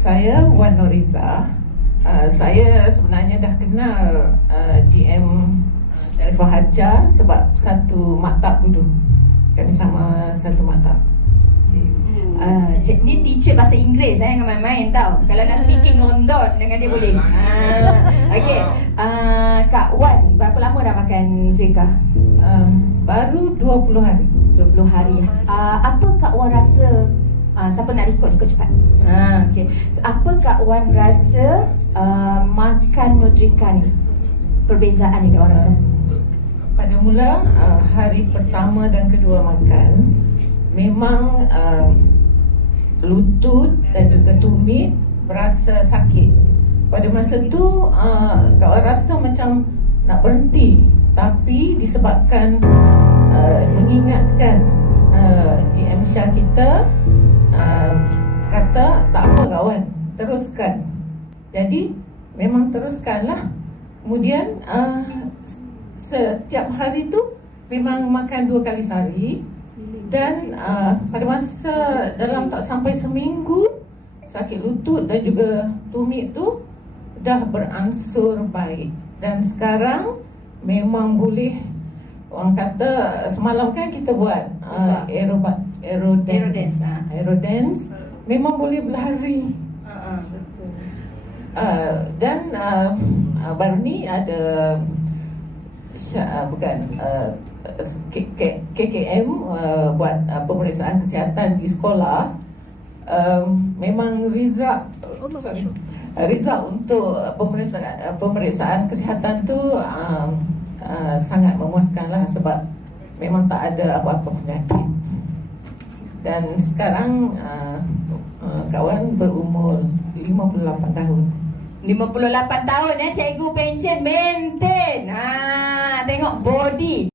Saya Wan Noriza. Saya sebenarnya dah kenal GM Sharifah Hajar sebab satu maktab dulu. Kami sama satu maktab. Ni teacher bahasa Inggeris dengan main-main tau. Kalau nak speaking London dengan dia boleh. Okey. Kak Wan, berapa lama dah makan Frika? Baru 20 hari. 20 hari. Apa Kak Wan rasa? Siapa nak record cepat? Okey. Apa Kak Wan rasa makan Nordrika ni? Perbezaan ni Kak Wan rasa? Pada mula hari pertama dan kedua makan, memang lutut dan juga tumit berasa sakit. Pada masa tu Kak Wan rasa macam nak berhenti, tapi disebabkan mengingatkan GM Syah kita kata tak apa kawan, teruskan. Jadi memang teruskanlah. Kemudian setiap hari tu memang makan 2 kali sehari. Dan pada masa dalam tak sampai seminggu, sakit lutut dan juga tumit tu dah beransur baik. Dan sekarang memang boleh, orang kata semalam kan kita buat aerodance, memang boleh berlari. Betul. Dan baru ni ada KKM buat pemeriksaan kesihatan di sekolah. Memang result untuk pemeriksaan kesihatan tu sangat memuaskanlah sebab memang tak ada apa-apa penyakit. Dan sekarang kawan berumur 58 tahun. 58 tahun cikgu pension maintain. Tengok body